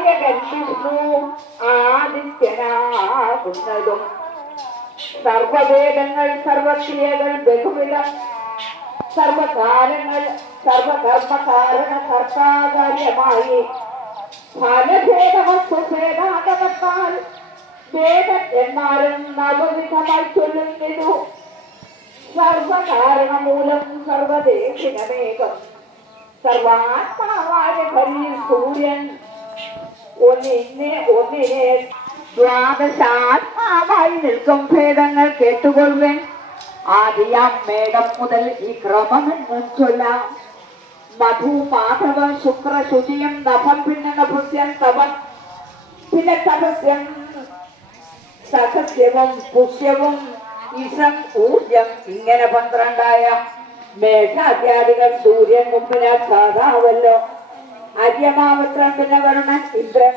നായകൻ വിഷ്ണു ആദിത്യനാകുന്നതും സർവവേദങ്ങൾ സർവക്രിയകൾ ബഹുവിധം സർവകാലങ്ങൾ സർവകർമ്മകാരണ കർത്താകാര്യമായി ഫലഭേദവസ്തുഭേദാകമത്താൽ വേദന്മാരും നവവിധമായി ചൊല്ലുന്നു. സർവകാരണമൂലം സർവദേശിനമേകം സർവാത്മാവായ ഹരി സൂര്യൻ ഒന്നിനെ ദ്വാദശാത്മാവായി നിൽക്കും ഭേദങ്ങൾ കേട്ടുകൊള്ളുവൻ. ആദിയാം മേഘം മുതൽ ഈ ക്രമമെന്നും ചൊല്ലാം. മധു മാധവം ശുക്ര ശുചിയം നഭം പിന്നെ നഭസ്യൻ തപം പിന്നെ തപസ്യം സഹസ്യവും പുഷ്യവും ഇഷം ഊർജം ഇങ്ങനെ 12 മേഘാദ്യാദികൾ സൂര്യൻ മുമ്പിനെ സാധാവല്ലോ. അര്യമാമിത്രം പിന്നെ വരുണൻ ഇന്ദ്രൻ